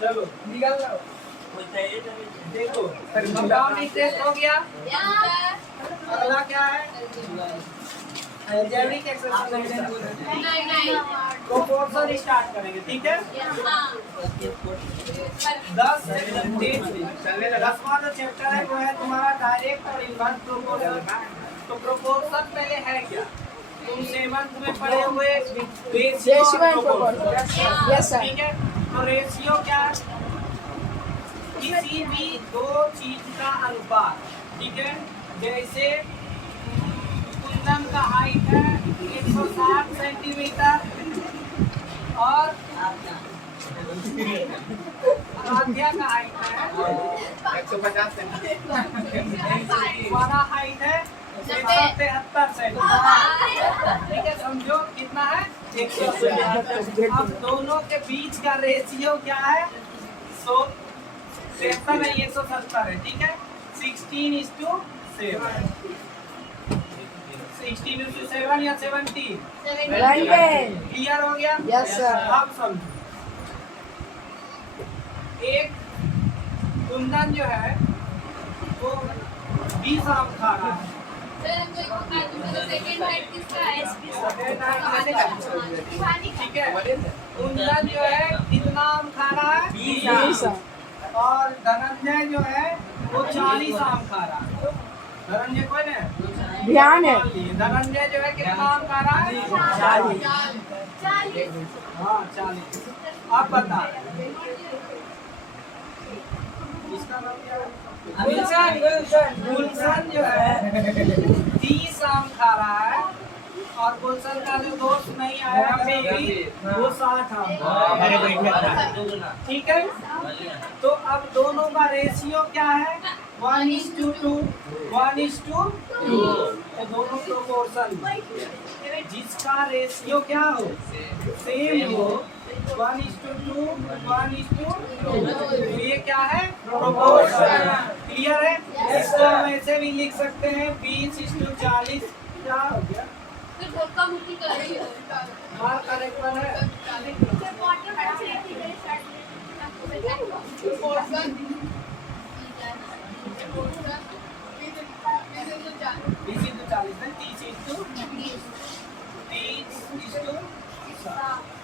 चलो निकाल लो। देखो कंपाउंड टेस्ट हो गया। अगला क्या है? Algebraic exercise. प्रोपोर्शन स्टार्ट करेंगे, ठीक है? 10वां जो चैप्टर है वो है तुम्हारा डायरेक्ट और इनवर्स प्रोपोर्शन। तो प्रोपोर्शन पहले है क्या? तुम 7th में पढ़े हुए रेशियो और प्रोपोर्शन। Yes sir. ठीक है, तो रेशियो क्या है? किसी भी दो चीज का अनुपात, ठीक है? जैसे कुंदन का हाइट है 160 सेंटीमीटर और आराध्या का हाइट है 150 सेंटीमीटर। तुम्हारा हाइट है 173 सेंटीमीटर, ठीक है? समझो कितना है? 170। अब दोनों के बीच का रेशियो क्या है? 170 नहीं 170 है, ठीक है? 16:7। 16:7 या 17? क्लियर हो गया? Yes sir. अब समझो, एक कुंदन जो है वो 20 आम खा रहा है। ठीक है, कुंदन जो है कितना आम खा रहा है? 20। और धनंजय जो है वो 40 आम खा रहा है। धनंजय कौन है? ध्यान है। धनंजय जो है कितना आम खा रहा है? 40। हाँ 40। अब बता इसका नाम क्या है? गुलशन जो है 30 आम खा रहा है और गुलशन का जो दोस्त नहीं आया अभी वो 60 आम। ठीक है, तो अब दोनों का रेशियो क्या है? 1:2। 1:2। तो दोनों प्रोपोर्शन जिसका रेशियो क्या हो? सेम हो। 1:2 1:2। तो ये क्या है? प्रोपोर्शन। क्लियर है? इसको हम ऐसे भी लिख सकते हैं 20:40। क्या हो गया? हाँ करेक्ट है।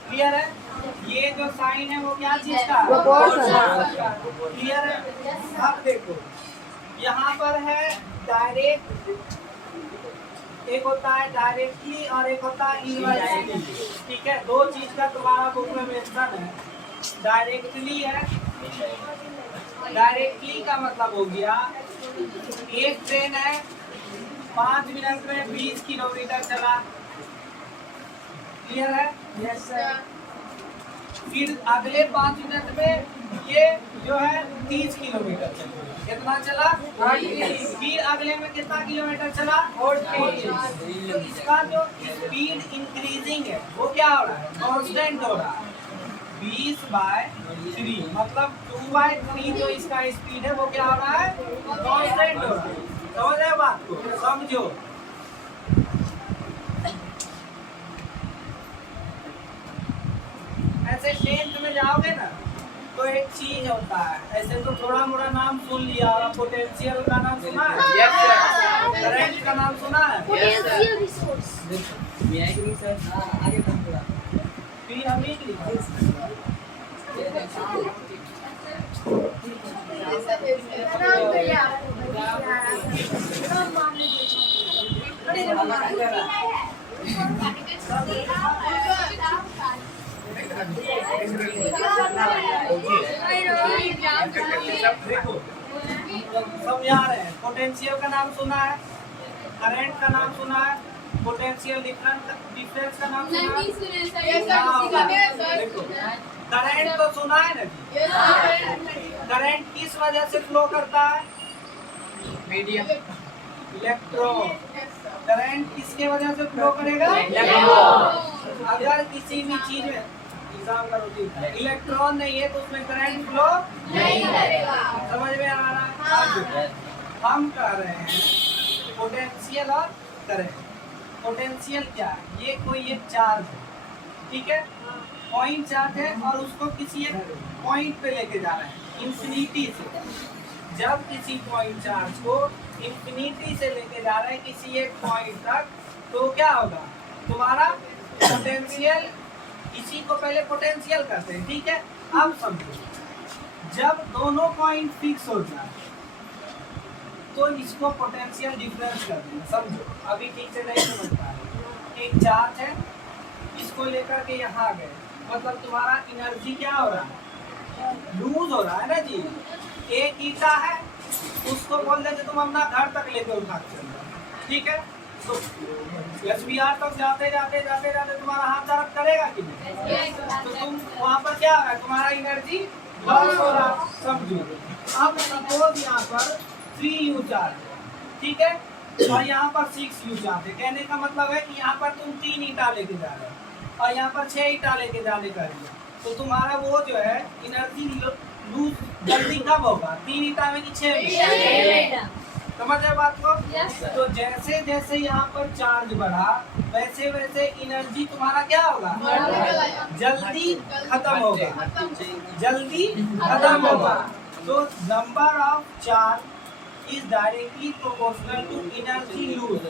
क्लियर है? ये जो साइन है वो क्या चीज का? क्लियर है? अब देखो यहाँ पर है डायरेक्ट, एक होता है डायरेक्टली और एक होता है इनवर्सली। ठीक है, दो चीज का तुम्हारा बुक में मेंशन है। डायरेक्टली है, डायरेक्टली का मतलब हो गया एक ट्रेन है 5 मिनट में 20 किलोमीटर चला। क्लियर है? Yes sir. फिर अगले 5 मिनट में ये जो है 30 किलोमीटर चला। कितना चला? 30। फिर अगले में कितना किलोमीटर चला? 40। तो इसका जो स्पीड इंक्रीजिंग है वो क्या हो रहा है? कांस्टेंट हो रहा है। 20/3 मतलब 2/3 जो इसका स्पीड है वो क्या हो रहा है? कांस्टेंट हो रहा है। समझ रहे हो बात को? समझो। ऐसे 10th में जाओगे ना तो एक चीज होता है, ऐसे तो थोड़ा मोड़ा नाम सुन लिया। और पोटेंशियल का नाम सुना है? Yes sir. करंट का नाम सुना है? Potential resource. आगे कम थोड़ा। फिर हम लिख लीजिए। देखो समझा रहे हैं। पोटेंशियल का नाम सुना है, करंट का नाम सुना है, पोटेंशियल डिफरेंस का नाम सुना है। देखो करंट तो सुना है ना? करंट किस वजह से फ्लो करता है? Medium electron. करंट किसके वजह से फ्लो करेगा? अगर किसी भी चीज में हिसाब करो जी, इलेक्ट्रॉन नहीं है तो उसमें करंट फ्लो नहीं करेगा। समझ में आ रहा है? अब हम कह रहे हैं पोटेंशियल और करंट। पोटेंशियल क्या है? ये कोई एक चार्ज है, ठीक है, पॉइंट चार्ज है और उसको किसी एक पॉइंट पे लेके जा रहे हैं इंफिनिटी से। जब किसी पॉइंट चार्ज को इंफिनिटी से लेके जा रहे हैं किसी एक पॉइंट तक, तो क्या होगा? तुम्हारा पोटेंशियल, इसी को पहले पोटेंशियल करते हैं, ठीक है। अब समझो, जब दोनों पॉइंट फिक्स हो जाए तो इसको पोटेंशियल डिफरेंस कर देना। समझो, अभी ठीक से नहीं समझ पा रहे। एक चार्ज है, इसको लेकर के यहाँ गए, मतलब तुम्हारा एनर्जी क्या हो रहा है? लूज हो रहा है ना जी। एक ईटा है, उसको बोल देते तुम अपना घर तक लेके उठा के चल रहे, ठीक है, तो SBR तक जाते जाते जाते जाते तुम्हारा हाथ दर्द करेगा कि नहीं? तो तुम वहाँ पर क्या है, तुम्हारा एनर्जी लॉस हो रहा। समझो, अब सपोज यहाँ पर 3U चार्ज है, ठीक है, और यहाँ पर 6U चार्ज है। कहने का मतलब है कि यहाँ पर तुम 3 ईटा लेके जा रहे हो और यहाँ पर 6 ईटा लेके जाने का है, तो तुम्हारा वो जो है एनर्जी लूज जल्दी कब होगा? 3 ईटा में कि 6 में? समझ रहे बात को? तो जैसे जैसे यहाँ पर चार्ज बढ़ा वैसे वैसे एनर्जी तुम्हारा क्या होगा? जल्दी खत्म होगा, जल्दी खत्म होगा। तो number of charge is directly proportional to energy lose.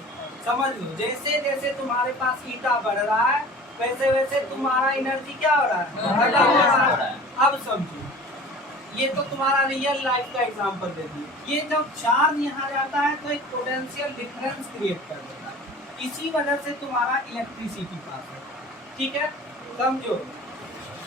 समझ लो, जैसे जैसे तुम्हारे पास ईटा बढ़ रहा है वैसे वैसे तुम्हारा एनर्जी क्या हो रहा है? खत्म हो रहा है। अब समझो, ये तो तुम्हारा रियल लाइफ का एग्जांपल दे दिए। ये जब चार्ज यहाँ जाता है तो एक पोटेंशियल डिफरेंस क्रिएट कर देता है, इसी वजह से तुम्हारा इलेक्ट्रिसिटी पास है, ठीक है। समझो,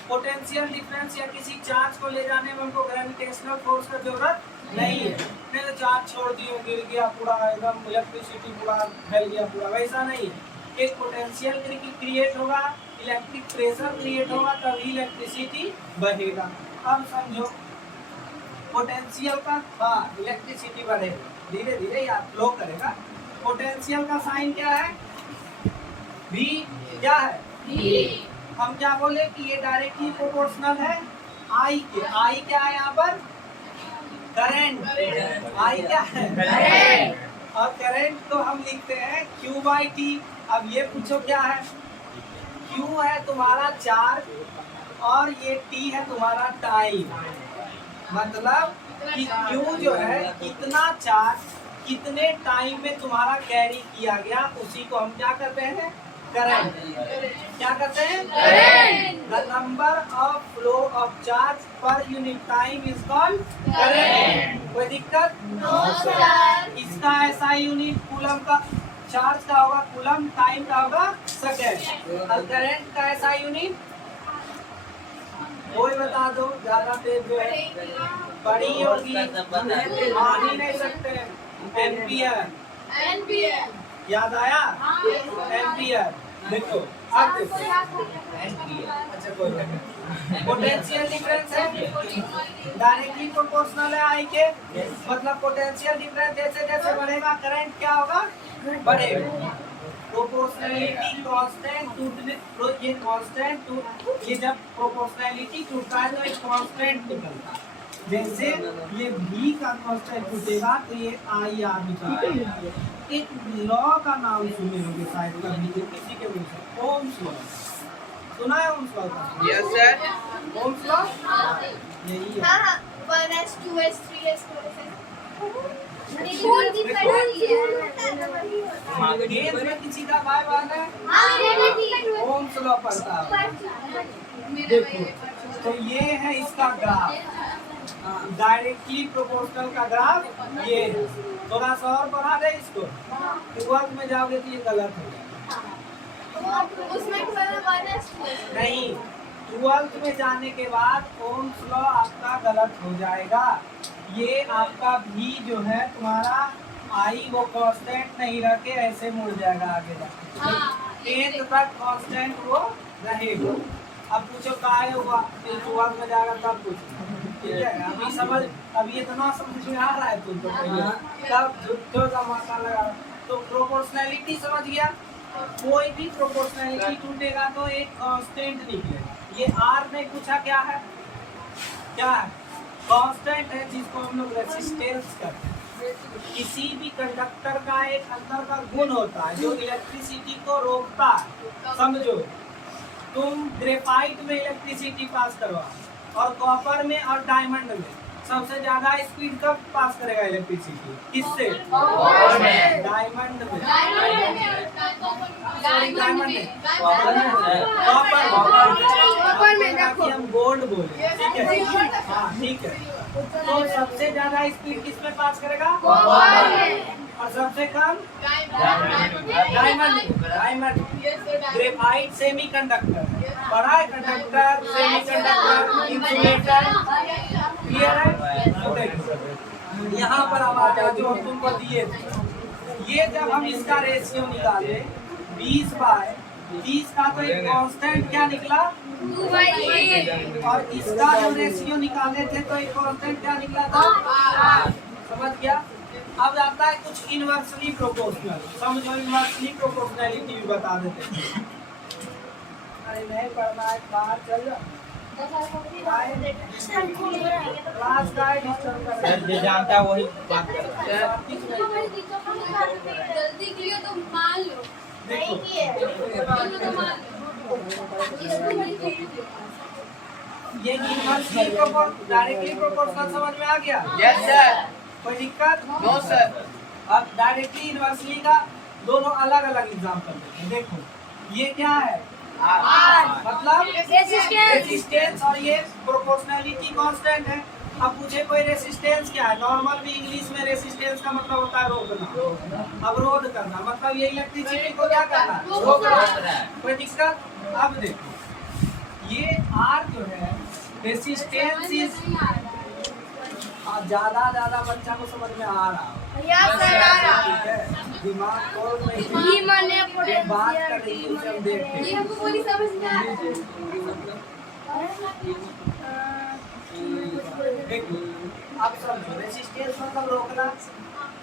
पोटेंशियल डिफरेंस या किसी चार्ज को ले जाने में हमको ग्रेविटेशनल फोर्स का जरूरत नहीं है। नहीं तो चार्ज छोड़ दिए, गिर गया पूरा, एकदम इलेक्ट्रिसिटी पूरा फैल गया पूरा, वैसा नहीं है। एक पोटेंशियल क्रिएट होगा, इलेक्ट्रिक प्रेशर क्रिएट होगा, तभी इलेक्ट्रिसिटी बहेगा। अब समझो, पोटेंशियल का, हाँ, इलेक्ट्रिसिटी बढ़ेगा, धीरे धीरे या फ्लो करेगा। पोटेंशियल का साइन क्या है? V। क्या है? हम क्या बोले कि ये डायरेक्टली प्रोपोर्शनल है I के। I क्या है यहाँ पर? करंट। I क्या है? करंट। और करंट को हम लिखते हैं Q/T। अब ये पूछो क्या है? Q है तुम्हारा चार्ज और ये T है तुम्हारा टाइम। मतलब कि Q जो है कितना चार्ज कितने टाइम में तुम्हारा कैरी किया गया, उसी को हम क्या करते हैं? करंट। क्या करते हैं? Current. The number of flow of charge per unit time is called current. कोई दिक्कत? No sir. इसका ऐसा यूनिट कूलम का, चार्ज का होगा कूलम, टाइम का होगा सेकेंड, और करंट का ऐसा यूनिट कोई बता दो, ज्यादा तेज जो है बड़ी होगी, मान ही नहीं सकते। एम्पियर। याद आया? एम्पियर। देखो, अब देखो, अच्छा कोई नहीं, पोटेंशियल डिफरेंस है, डायरेक्टली प्रोपोर्शनल है I के, मतलब पोटेंशियल डिफरेंस जैसे जैसे बढ़ेगा करंट क्या होगा? बढ़ेगा। प्रोपोर्शनैलिटी कांस्टेंट टूटने, ये कांस्टेंट टूट, ये जब प्रोपोर्शनैलिटी टूटता है तो एक कांस्टेंट निकलता है। जैसे ये V का कांस्टेंट टूटेगा तो ये IR निकलेगा। एक लॉ का नाम सुने होंगे शायद कभी किसी के मुंह से, ओम्स लॉ। सुना है ओम्स लॉ का? Yes sir. ओम्स लॉ यही है। हाँ, 1s 2s 3s 4s। गेंद में किसी का बाय बार है, ओम्स लॉ पढ़ता है। देखो, तो ये है इसका ग्राफ, डायरेक्टली प्रोपोर्शनल का ग्राफ ये है। थोड़ा सा और बढ़ा दे इसको, ट्वेल्थ में जाओगे तो ये गलत हो जाएगा। नहीं, ट्वेल्थ में जाने के बाद ओम्स लॉ आपका गलत हो जाएगा। ये आपका भी जो है तुम्हारा I वो कांस्टेंट नहीं रह के ऐसे मुड़ जाएगा आगे जाके, 10th तक कांस्टेंट वो रहेगा। अब पूछो काहे हुआ, ट्वेल्थ में जाएगा तब पूछो। ठीक है, अभी इतना समझ में आ रहा है तुमको पहले, तब झुट्ठो का मौका लगा। तो प्रोपोर्शनैलिटी समझ गया, कोई भी प्रोपोर्शनैलिटी टूटेगा तो एक कांस्टेंट निकलेगा। ये आर ने पूछा क्या है, कांस्टेंट है जिसको हम लोग रेसिस्टेंस कहते हैं। किसी भी कंडक्टर का एक अंदर का गुण होता है जो इलेक्ट्रिसिटी को रोकता है। समझो, तुम ग्रेफाइट में इलेक्ट्रिसिटी पास करवा और कॉपर में और डायमंड में सबसे ज्यादा स्पीड कब पास करेगा इलेक्ट्रिसिटी? किससे? डायमंड में। कॉपर में देखो, हम गोल्ड बोले, ठीक है, हाँ ठीक है। तो सबसे ज्यादा स्पीड किस में पास करेगा? और सबसे कम डायमंड। ग्रेफाइट सेमीकंडक्टर, बड़ा कंडक्टर, सेमीकंडक्टर, इंसुलेटर, क्लियर है? यहाँ पर आवाज जो हम तुमको दिए थे, ये जब हम इसका रेशियो निकाले 20/30 का, तो एक कांस्टेंट क्या निकला? 2/8। और इसका जो रेशियो निकाले थे तो एक कांस्टेंट क्या निकला था? समझ गया? अब आता है कुछ इनवर्सली प्रोपोर्शनल। समझो, इनवर्सली प्रोपोर्शनैलिटी भी बता देते हैं। अरे नहीं पढ़ना है, बाहर चल जाओ। क्लास का डिस्टर्ब कर रहा है, जो जानता है वही बात करता है। जल्दी किया तो मान लो, नहीं किए तो मान लो। ये इनवर्सली डायरेक्टली प्रोपोर्शनल समझ में आ गया? Yes sir. कोई दिक्कत? No sir. अब डायरेक्टली इनवर्सली का दोनों अलग अलग एग्जांपल देते हैं। देखो, ये क्या है? मतलब रेजिस्टेंस, और ये प्रोपोर्शनैलिटी कांस्टेंट है। अब पूछे कोई रेजिस्टेंस क्या है? नॉर्मल भी इंग्लिश में रेजिस्टेंस का मतलब होता है रोकना, अवरोध करना। मतलब ये इलेक्ट्रिसिटी को क्या करना? रोकना। कोई दिक्कत? अब देखो, ये आर जो है रेजिस्टेंस इज, ज्यादा बच्चा को समझ में आ रहा है, ठीक है? दिमाग को नहीं बात कर रही है, हम देखते हैं। ये हमको पूरी समझ में आ रहा है। देखो, अब समझो, रेजिस्टेंस मतलब रोकना,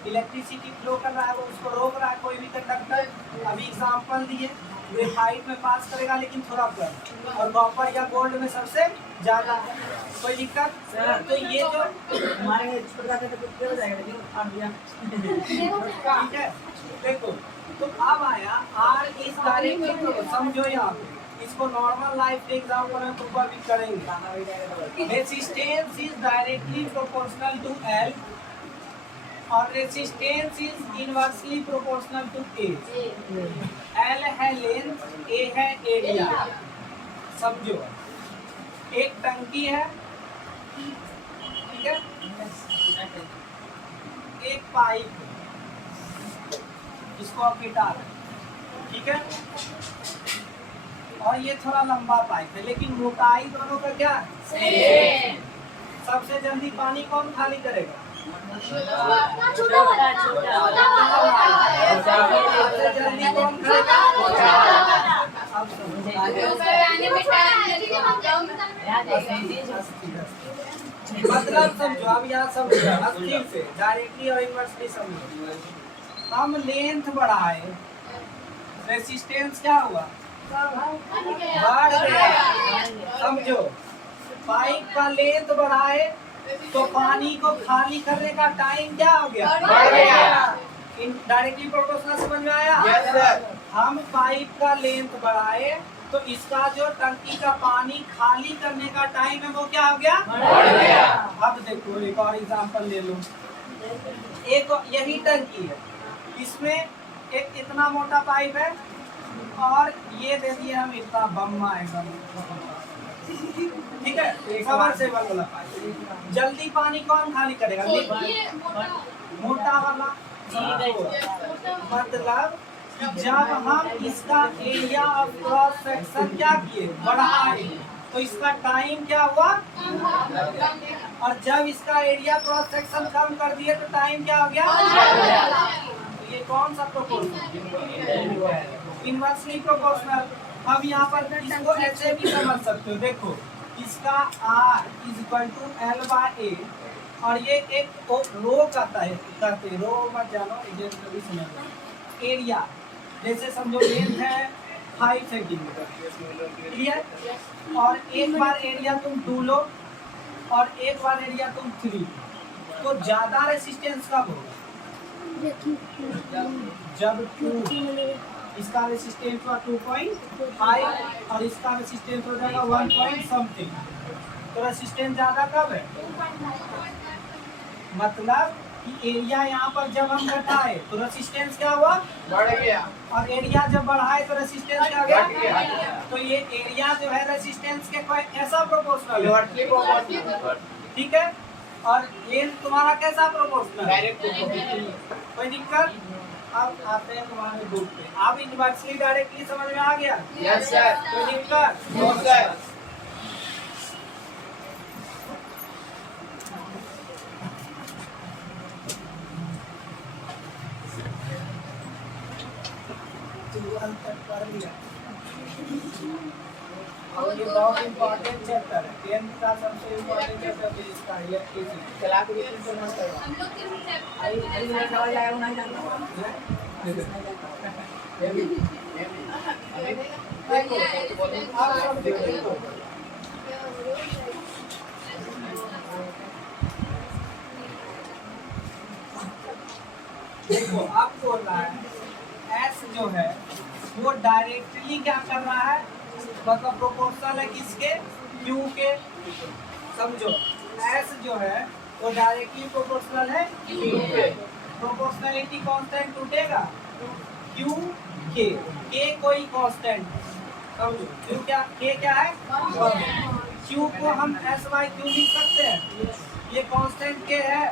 इलेक्ट्रिसिटी फ्लो कर रहा है, वो उसको रोक रहा है कोई भी कंडक्टर। अभी एग्जांपल दिए, ग्रेफाइट में पास करेगा लेकिन थोड़ा कम, और कॉपर या गोल्ड में सबसे ज्यादा है। कोई दिक्कत? तो ये जो हमारे छोटा सा तो हो जाएगा, लेकिन फाड़ दिया, ठीक है? देखो, तो अब आया आर इस डायरेक्टली, समझो यहाँ पे इसको नॉर्मल लाइफ के एग्जांपल में ऊपर भी करेंगे। Resistance is directly proportional to L और resistance is inversely proportional to A. L है लेंथ, ए है एरिया। समझो, एक टंकी है, ठीक है, एक पाइप है, इसको आप मिटा दें, ठीक है, और ये थोड़ा लंबा पाइप है, लेकिन मोटाई दोनों का क्या है? सबसे जल्दी पानी कौन खाली करेगा? सबसे जल्दी कौन करेगा? मतलब समझो, अब यहाँ समझो, ठीक से डायरेक्टली और इनवर्सली समझो। हम लेंथ बढ़ाए, रेसिस्टेंस क्या हुआ? बढ़ गया। समझो, पाइप का लेंथ बढ़ाए तो पानी को खाली करने का टाइम क्या हो गया? बढ़ गया। डायरेक्टली प्रोपोर्शनल समझ में आया? Yes sir. हम पाइप का लेंथ बढ़ाए तो इसका जो टंकी का पानी खाली करने का टाइम है वो क्या हो गया? बढ़ गया। अब देखो, एक और एग्जांपल ले लो। एक यही टंकी है, इसमें एक इतना मोटा पाइप है और ये दे दिए हम इतना बम्मा एकदम, ठीक है, सबमर्सिबल वाला पाइप। जल्दी पानी कौन खाली करेगा? मोटा वाला। मतलब जब हम इसका एरिया ऑफ क्रॉस सेक्शन क्या किए? बढ़ाए, तो इसका टाइम क्या हुआ? और जब इसका एरिया क्रॉस सेक्शन कम कर दिए तो टाइम क्या हो गया? तो ये कौन सा प्रोपोर्शनल? Inversely proportional. अब यहाँ पर इसको ऐसे भी समझ सकते हो। देखो, इसका R is equal to L/A और ये एक रो कहता है, कहते रो मत जानो, ये कभी समझ लो। एरिया जैसे समझो लेंथ है 5 सेंटीमीटर, क्लियर। और एक बार एरिया तुम 2 लो और एक बार एरिया तुम 3, तो ज्यादा रेसिस्टेंस कब होगा? जब 2, इसका रेसिस्टेंस हुआ 2.5 और इसका रेसिस्टेंस हो जाएगा 1 पॉइंट समथिंग, तो रेसिस्टेंस ज्यादा कब है? मतलब कि एरिया यहाँ पर जब हम घटाए तो रेसिस्टेंस क्या हुआ? बढ़ गया। और एरिया जब बढ़ाए तो रेसिस्टेंस क्या गया? घट गया। तो ये एरिया जो है रेसिस्टेंस के कोई ऐसा प्रोपोर्शनल है, इन्वर्सली प्रोपोर्शनल। ठीक है। और लेंथ तुम्हारा कैसा प्रोपोर्शनल? Direct proportional. कोई दिक्कत? अब आते हैं तुम्हारे बुक पे। अब इन्वर्सली डायरेक्टली समझ में आ गया? Yes sir. कोई दिक्कत? No sir. कर लिया। और ये बहुत इम्पोर्टेंट चैप्टर है, 10th का सबसे इम्पोर्टेंट चैप्टर है इसका इलेक्ट्रिसिटी। चला के देखिए तो मत करो। हम लोग किस चैप्टर आई में खड़ा जाएगा ना जानना। आप सब देखो। देखो अब बोल रहा है एस जो है वो डायरेक्टली क्या कर रहा है, मतलब प्रोपोर्शनल है किसके? क्यू के। समझो एस जो है वो डायरेक्टली प्रोपोर्शनल है क्यू के। प्रोपोर्शनलिटी कांस्टेंट टूटेगा क्यू के कोई कांस्टेंट। समझो क्यू क्या, के क्या है? क्यू को हम एस बाई क्यू लिख सकते हैं, ये कांस्टेंट के है।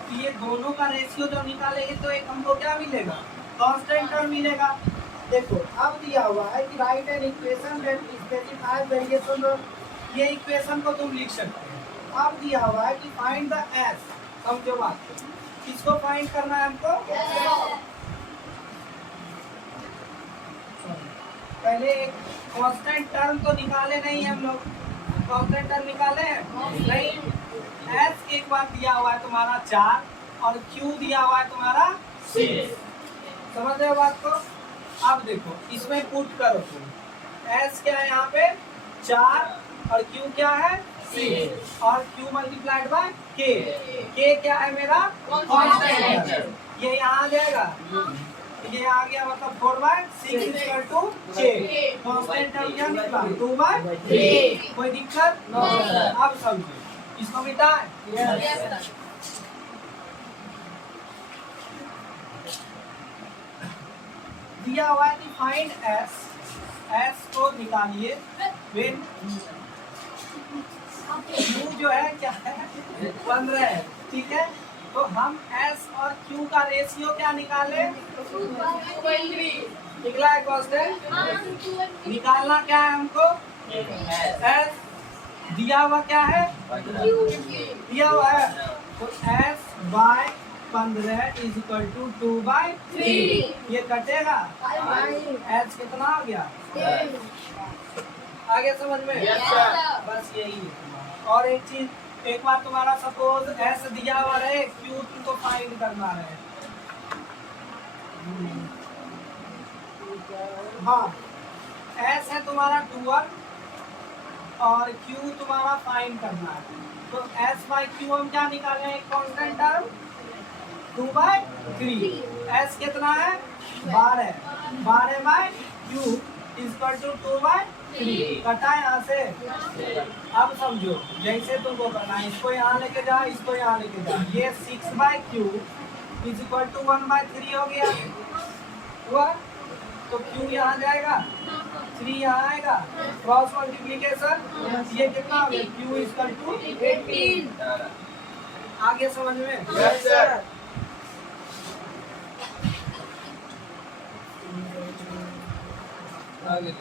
तो ये दोनों का रेशियो जब निकालेंगे तो एक हमको क्या मिलेगा? कांस्टेंट टर्म मिलेगा। देखो अब दिया हुआ है कि right an equation that specifies variation of, ये इक्वेशन को तुम लिख सकते हो। अब दिया हुआ है कि फाइंड द एस। समझो बात, किसको फाइंड करना है हमको? पहले एक कांस्टेंट टर्म तो निकाले नहीं हम लोग, कांस्टेंट टर्म निकाले हैं नहीं। एस एक बार दिया हुआ है तुम्हारा 4 और क्यू दिया हुआ है तुम्हारा 6। समझ रहे हो बात को? अब देखो इसमें पुट करो तुम, एस क्या है यहाँ पे 4 और क्यू क्या है 6 और क्यू मल्टीप्लाइड बाय के क्या है मेरा? कांस्टेंट। ये यहाँ आ जाएगा, ये आ गया, मतलब 4/6 इक्वल टू 6। कांस्टेंट टर्म क्या निकला? 2/3। कोई दिक्कत? अब समझो इसको मिटाएं। Yes sir. दिया हुआ है कि फाइंड एस, एस को निकालिए व्हेन क्यू जो है क्या है 15 है, ठीक है। तो हम एस और क्यू का रेशियो क्या निकाले? 2/3 निकला है कांस्टेंट। निकालना क्या है हमको? एस दिया हुआ क्या है? दिया हुआ है तो s by 15 is equal to 2/3। ये कटेगा, s कितना आ गया? आगे समझ में? Yes sir. बस यही है। और एक चीज, एक बार तुम्हारा सपोज s दिया हुआ रहे, q तुमको फाइंड करना है। हाँ s है तुम्हारा 12 और Q तुम्हारा फाइंड करना है। तो S बाई क्यू हम क्या निकाले? एक कांस्टेंट टर्म 2/3। S कितना है? 12। 12 बाई क्यू इक्वल टू 2/3। कटा यहाँ से। अब समझो जैसे तुमको करना है, इसको यहाँ लेके जा, इसको यहाँ लेके जा। ये 6/Q इज इक्वल टू 1/3 हो गया हुआ। तो Q यहाँ जाएगा, 3 यहाँ आएगा, क्रॉस मल्टीप्लीकेशन, ये कितना हो गया? Q equal to 18। आगे समझ में? Yes sir. आगे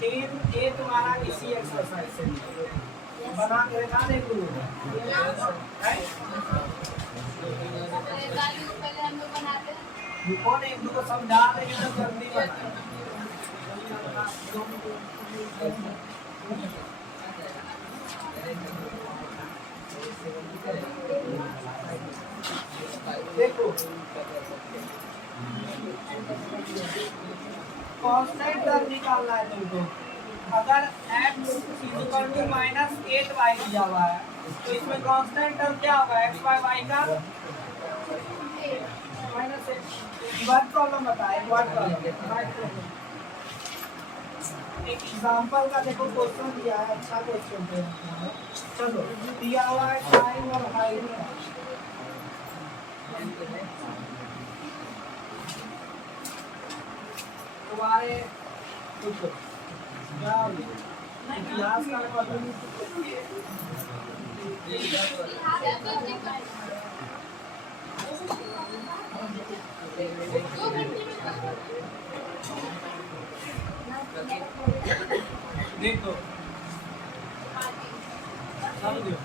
10A तुम्हारा इसी एक्सरसाइज से बना के रखा दे गुरु है। पहले हम लोग बनाते हैं। कौन एक दो को समझा देंगे तो जल्दी बना। देखो कांस्टेंट टर्म निकालना है तुमको। अगर x इक्वल टू -8y दिया हुआ है तो इसमें कांस्टेंट टर्म क्या होगा? x बाय y का -8। वर्ड प्रॉब्लम बताए, वर्ड प्रॉब्लम। एक एग्जांपल का देखो क्वेश्चन दिया है, अच्छा क्वेश्चन है। चलो दिया हुआ है टाइम और हाइट। तुम्हारे इतिहास का पता देखो समझो।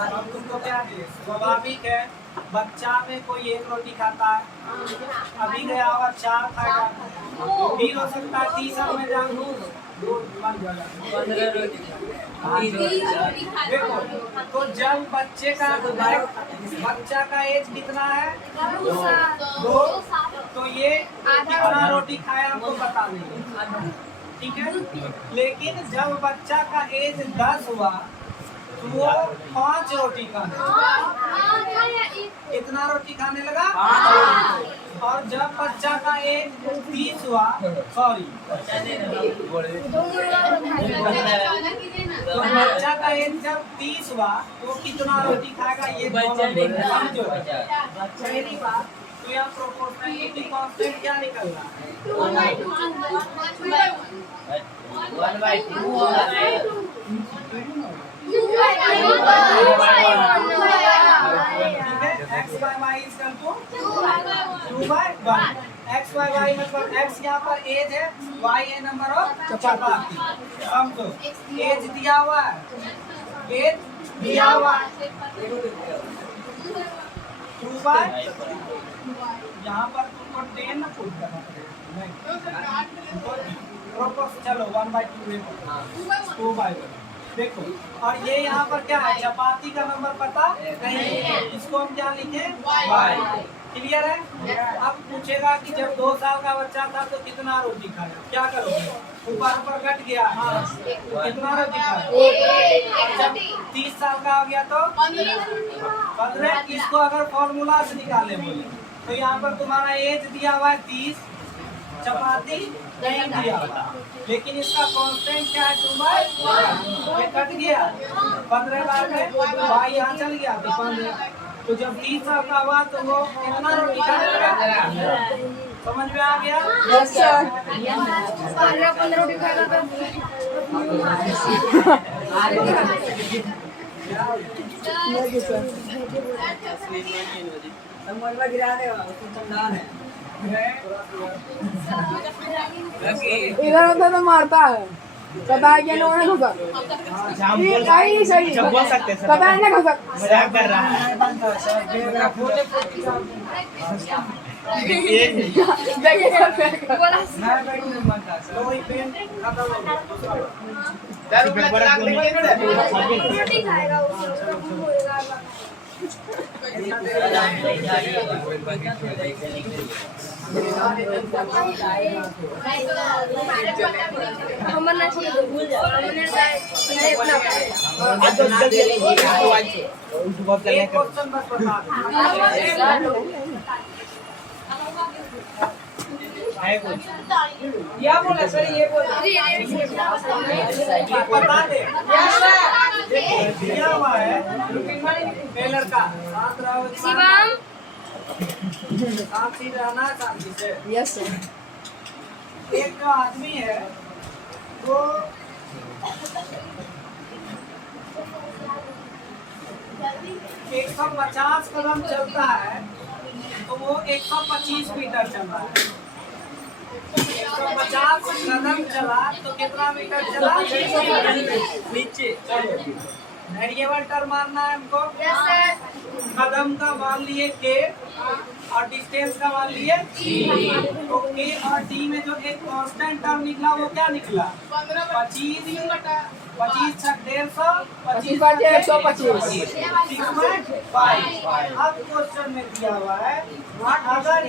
अब तुमको क्या है, स्वाभाविक है बच्चा में कोई एक रोटी खाता है, अभी गया हुआ 4 खाएगा, फिर हो सकता है तीसरा में जाऊँ 2 बन जाएगा। देखो तो जब बच्चा का एज कितना है 2, तो ये कितना रोटी खाया हमको बता देंगे, ठीक है। लेकिन जब बच्चा का एज 10 हुआ तो वो 5 रोटी खाने लगा। कितना रोटी खाने लगा? 5। और जब बच्चा का एज 30 हुआ, सॉरी तो बच्चा का एज जब 30 हुआ तो कितना रोटी खाएगा? ये समझो पहली बात। तो यहाँ प्रोपोर्शनलिटी कांस्टेंट क्या निकल रहा है? 1/2। x by y is equal to 2/1। x by y मतलब x यहाँ पर एज है, y है नंबर ऑफ चपाती। समझो एज दिया हुआ है, एज दिया हुआ है 2/, यहाँ पर तुमको 10 ना पुट करना पड़ेगा। चलो 1/2 2/1। देखो और ये यहाँ पर क्या है? चपाती का नंबर पता नहीं है, इसको हम क्या लिखे? y। क्लियर है? अब पूछेगा कि जब 2 साल का बच्चा था तो कितना रोटी खाया, क्या करोगे? ऊपर कट गया, हाँ कितना रोटी खाया? जब 30 साल का हो गया तो 15। इसको अगर फॉर्मूला से निकाले बोले तो यहाँ पर तुम्हारा एज दिया हुआ है 30, चपाती नहीं दिया हुआ, लेकिन इसका कांस्टेंट क्या है? 2/1। ये कट गया 15 बार में y यहाँ चल गया तो 15। तो जब 30 साल का हुआ तो वो कितना रोटी खाने लगा? समझ में आ गया? Yes sir. 15 रोटी खाएगा तो गिरा दे, समझान है। इधर उधर तो मारता है, पता है क्या लोगों ने घुसा? नहीं सही पता है ना घुसा। मजाक कर रहा है। रोटी खाएगा क्या बोला सर? ये बोला बता दे दिया हुआ है लड़का साथ रहो, साथ ही रहना शांति से। Yes sir. एक जो आदमी है वो 150 कदम चलता है तो वो 125 मीटर चल रहा है। 150 कदम चला तो कितना मीटर चला? नीचे। वेरिएबल टर्म मानना है हमको। कदम का मान लिए के और डिस्टेंस का मान लिए तो ए और डी में जो एक कांस्टेंट टर्म निकला वो क्या निकला 25 25 छक 150 25 बचे 125 अब क्वेश्चन में दिया हुआ है अगर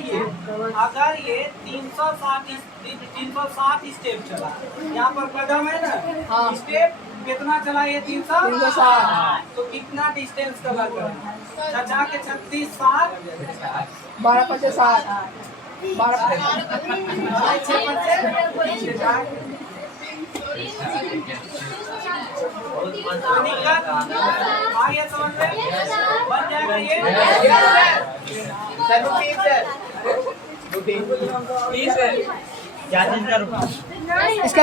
ये 360 स्टेप चला, यहाँ पर कदम है ना, हाँ। स्टेप कितना चला ये 360 तो कितना डिस्टेंस कवर करें? छचा के 36 7 12 25 7 12 आगे समझ में बन जाएगा ये इसका